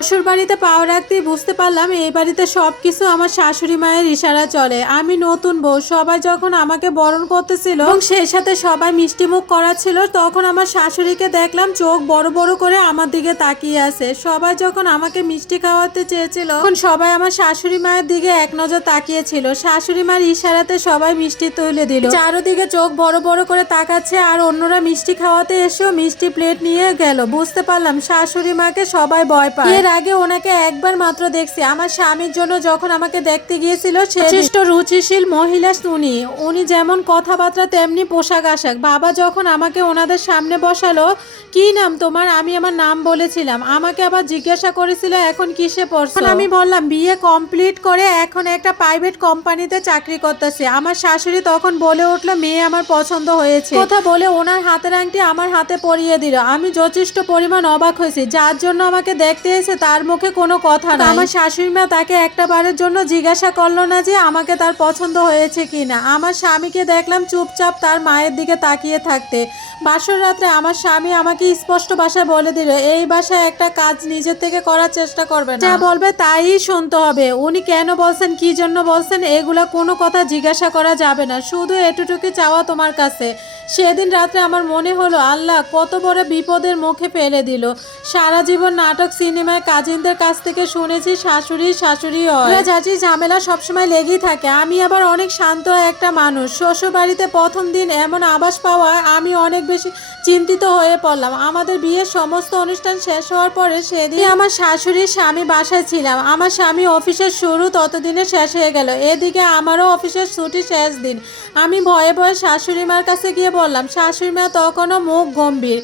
শ্বশুর বাড়িতে পাও রাখতেই বুঝতে পারলাম এই বাড়িতে সব কিছু আমার শাশুড়ি মায়ের ইশারা চলে। আমি নতুন বউ, সবাই যখন আমাকে বরণ করতেছিল এবং সেই সাথে সবাই মিষ্টি মুখ করাচ্ছিল তখন আমার শাশুড়িকে দেখলাম চোখ বড় বড় করে আমার দিকে তাকিয়ে আছে। সবাই যখন আমাকে মিষ্টি খাওয়াতে চেয়েছিল, তখন সবাই আমার শাশুড়ি মায়ের দিকে এক নজর তাকিয়েছিল। শাশুড়ি মার ইশারাতে সবাই মিষ্টি তুলে দিল। চারোদিকে চোখ বড় বড় করে তাকাচ্ছে আর অন্যরা মিষ্টি খাওয়াতে এসেও মিষ্টি প্লেট নিয়ে গেল। বুঝতে পারলাম শাশুড়ি মাকে সবাই ভয় পায়। আগে ওনাকে একবার মাত্র দেখছি। আমার স্বামীর জন্য যখন আমাকে দেখতে গিয়েছিল যথেষ্ট রুচিশীল মহিলা উনি। উনি যেমন কথাবার্তা তেমনি পোশাক আশাক। বাবা যখন আমাকে ওনাদের সামনে বসালো কি নাম তোমার? আমি আমার নাম বলেছিলাম। আমাকে আবার জিজ্ঞাসা করেছিল এখন কিসে পড়ছো? আমি বললাম বিয়ে কমপ্লিট করে এখন একটা প্রাইভেট কোম্পানিতে চাকরি করতেছে। আমার শাশুড়ি তখন বলে উঠল মেয়ে আমার পছন্দ হয়েছে। কথা বলে ওনার হাতের আংটি আমার হাতে পরিয়ে দিল। আমি যথেষ্ট পরিমাণ অবাক হয়েছি। যার জন্য আমাকে দেখতে এসে তার মুখে কোনো কথা না আমার শাশুড়ি মা তাকে একটা বারের জন্য জিজ্ঞাসা করল না যে আমাকে তার পছন্দ হয়েছে কিনা। আমার স্বামীকে দেখলাম চুপচাপ তার মায়ের দিকে তাকিয়ে থাকতে। বাসর রাত্রে আমার স্বামী আমাকে স্পষ্ট ভাষায় বলে দিল এই বাসায় একটা কাজ নিজের থেকে করার চেষ্টা করবে না। যা বলবে তাই শুনতে হবে। উনি কেন বলছেন কি জন্য বলছেন এগুলা কোনো কথা জিজ্ঞাসা করা যাবে না। শুধু এটুটুকু চাওয়া তোমার কাছে। সেদিন রাত্রে আমার মনে হলো, আল্লাহ কত বড় বিপদের মুখে ফেলে দিল। সারা জীবন নাটক সিনেমায় কাজিনদের কাছ থেকে শুনেছি, শাশুড়ি শাশুড়ি ঝাঁঝি ঝামেলা সবসময় লেগেই থাকে, আমি আবার অনেক শান্ত একটা মানুষ। শ্বশুর বাড়িতে প্রথম দিন এমন আবাস পাওয়ায় আমি অনেক বেশি চিন্তিত হয়ে পড়লাম। আমাদের বিয়ের সমস্ত অনুষ্ঠান শেষ হওয়ার পরে সেদিন আমার শাশুড়ির স্বামী বাসায় ছিলাম। আমার স্বামী অফিসের শুরু ততদিনে শেষ হয়ে গেল। এদিকে আমারও অফিসের ছুটি শেষ দিন। আমি ভয়ে ভয়ে শাশুড়ি মার কাছে গিয়ে বললাম শাশুড়ি মা তখনও মুখ গম্ভীর।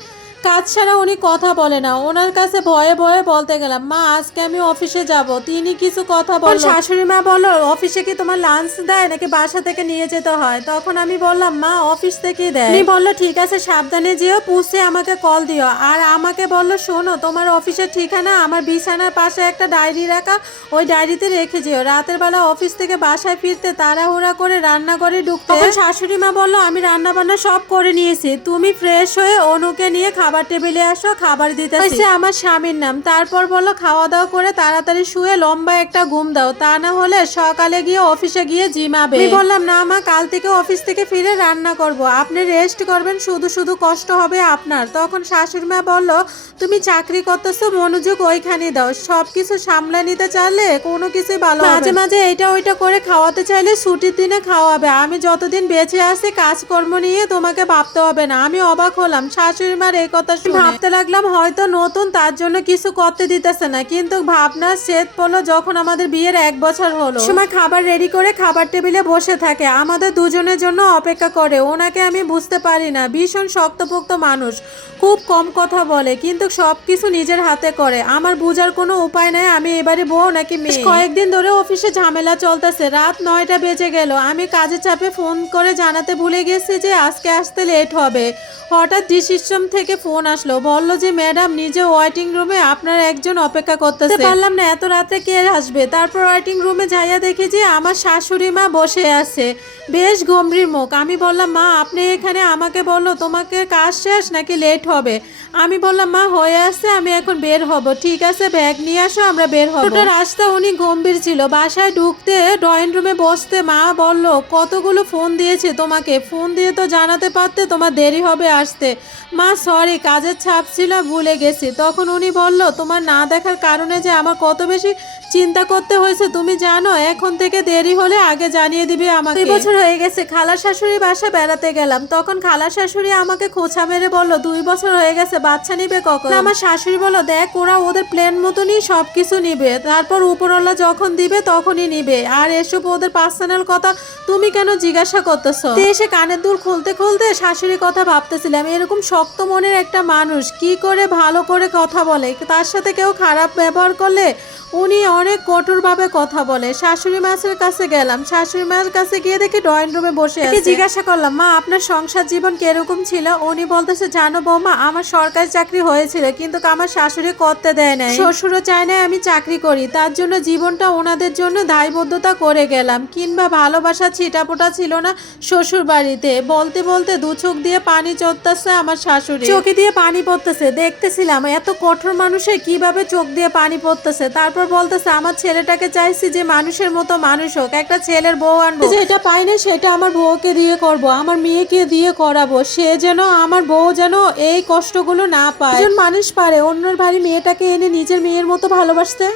কাজ ছাড়া উনি কথা বলে না। ওনার কাছে ভয়ে ভয়ে বলতে গেলাম মা আজকে আমি অফিসে যাব। তিনি কিছু কথা বল শাশুড়ি মা বলল অফিসে কি তোমার লাঞ্চ দেয় নাকি বাসা থেকে নিয়ে যেতে হয়? তখন আমি বললাম মা অফিস থেকেই দেয়। উনি বলল ঠিক আছে সাবধানে যেও পুষে আমাকে কল দিও। আর আমাকে বলল শোনো তোমার অফিসের ঠিকানা আমার বিছানার পাশে একটা ডায়েরি রাখা ওই ডায়েরিতে রেখে যেও। রাতের বেলা অফিস থেকে বাসায় ফিরতে তাড়াহুড়া করে রান্না করে ঢুকতে শাশুড়ি মা বলল আমি রান্না বান্না সব করে নিয়েছি। তুমি ফ্রেশ হয়ে অনুকে নিয়ে খাবার টেবিলে আসো খাবার দিতে আমার স্বামীর নাম। তারপর বলল খাওয়া দাওয়া করে তাড়াতাড়ি শুয়ে লম্বা একটা ঘুম দাও। তা না হলে সকালে গিয়ে অফিসে গিয়ে জিমাবে। আমি বললাম না মা কাল থেকে অফিস থেকে ফিরে রান্না করব। আপনি রেস্ট করবেন শুধু শুধু কষ্ট হবে আপনার। তখন শাশুড়ি মা বলল তুমি চাকরি করতেছো মনোযোগ ওইখানে দাও। সব কিছু সামলে নিতে চাইলে কোনো কিছুই ভালো মাঝে মাঝে এইটা ওইটা করে খাওয়াতে চাইলে ছুটির দিনে খাওয়াবে। আমি যতদিন বেঁচে আছি কাজকর্ম নিয়ে তোমাকে ভাবতে হবে না। আমি অবাক হলাম। শাশুড়ি মার এই কথা শুনে। ভাবতে লাগলাম হয়তো নতুন তার জন্য কিছু করতে দিতেছে না। কিন্তু ভাবনা শেদ পড়ল যখন আমাদের বিয়ের এক বছর হলো। সময় খাবার রেডি করে খাবার টেবিলে বসে থাকে। আমাদের দুজনের জন্য অপেক্ষা করে। ওনাকে আমি বুঝতে পারি না। ভীষণ শক্তপোক্ত মানুষ। খুব কম কথা বলে কিন্তু সব কিছু নিজের হাতে করে। আমার বোঝার কোনো উপায় নাই। আমি এবারে বউ নাকি মেয়ে? কয়েকদিন ধরে অফিসে ঝামেলা চলতেছে। রাত নয়টা বেজে গেল। আমি কাজের চাপে ফোন করে জানাতে ভুলে গেছি যে আজকে আসতে লেট হবে। হঠাৎ ডিসিশন থেকে ফোন আসলো বলল যে ম্যাডাম নিজে ওয়েটিং রুমে আপনার একজন অপেক্ষা করতেছে। পারলাম না এত রাতে কে আসবে? তারপর ওয়েটিং রুমে যাইয়া দেখি যে আমার শাশুড়ি মা বসে আছে। বেশ গম্ভীর মুখ। আমি বললাম মা আপনি এখানে আমাকে বলল তোমাকে কাজ শেষ নাকি লেট হবে? আমি বললাম মা হয়ে আসছে আমি এখন বের হব। ঠিক আছে ব্যাগ নিয়ে আসো আমরা বের হব। ওটা রাস্তা উনি গম্ভীর ছিল। বাসায় ঢুকতে ড্রয়িং রুমে বসতে মা বলল কতগুলো ফোন দিয়েছে তোমাকে? ফোন দিয়ে তো জানাতে পারতে তোমার দেরি হবে আসতে। মা সরি কাজের ছাপ ছিল ভুলে গেছি। তখন উনি বলল তোমার না দেখার কারণে যে আমার কত বেশি চিন্তা করতে হয়েছে তুমি জানো এখন থেকে দেরি হলে আগে জানিয়ে দিবে আমাকে। দুই বছর হয়ে গেছে খালা শাশুড়ি বাসা বেড়াতে গেলাম। তখন খালা শাশুড়ি আমাকে খোঁচা মেরে বলল দুই বছর হয়ে গেছে বাচ্চা নিবে কখন? আমার শাশুড়ি বলল দেখ ওরা ওদের প্ল্যান মতনই সব কিছু নিবে। তারপর উপরওয়ালা যখন দিবে তখনই নিবে। আর এসব ওদের পার্সোনাল কথা তুমি কেন জিজ্ঞাসা করতেছো? এসে কানের দুল খুলতে খুলতে শাশুড়ির কথা ভাবতেছিলাম। এরকম শক্ত মনের একটা মানুষ কি করে ভালো করে কথা বলে? তার সাথে কেউ খারাপ ব্যবহার করলে উনি অনেক কঠোরভাবে কথা বলে। শাশুড়ি মাছের কাছে গেলাম। শাশুড়ি মায়ের কাছে গিয়ে দেখি ড্রয়িং রুমে বসে আছে। জিজ্ঞাসা করলাম মা আপনার সংসার জীবন কীরকম ছিল? উনি বলতেছে জানো বৌমা আমার সরকারি চাকরি হয়েছিল কিন্তু আমার শাশুড়ি করতে দেয় নাই। শ্বশুরও চায় না আমি চাকরি করি। তার জন্য জীবনটা ওনাদের জন্য দায়বদ্ধতা করে গেলাম। কিংবা ভালোবাসা ছিটাপোটা ছিল না শ্বশুর বাড়িতে বলতে বলতে দু চোখ দিয়ে পানি চোখ করতেছে আমার শাশুড়ি। চোখে দিয়ে পানি পড়তেছে। দেখতেছিলাম এত কঠোর মানুষের কীভাবে চোখ দিয়ে পানি পড়তেছে। তারপর বলতেছে আমার ছেলেটাকে চাইছি যে মানুষের মতো মানুষ হোক। একটা ছেলের বউ আনব। যেটা পাই না সেটা আমার বউকে দিয়ে করব। আমার মেয়েকে দিয়ে করাবো। সে যেন আমার বউ যেন এই কষ্টগুলো না পায়। একজন মানুষ পারে অন্যের বাড়ি মেয়েটাকে এনে নিজের মেয়ের মতো ভালোবাসতে?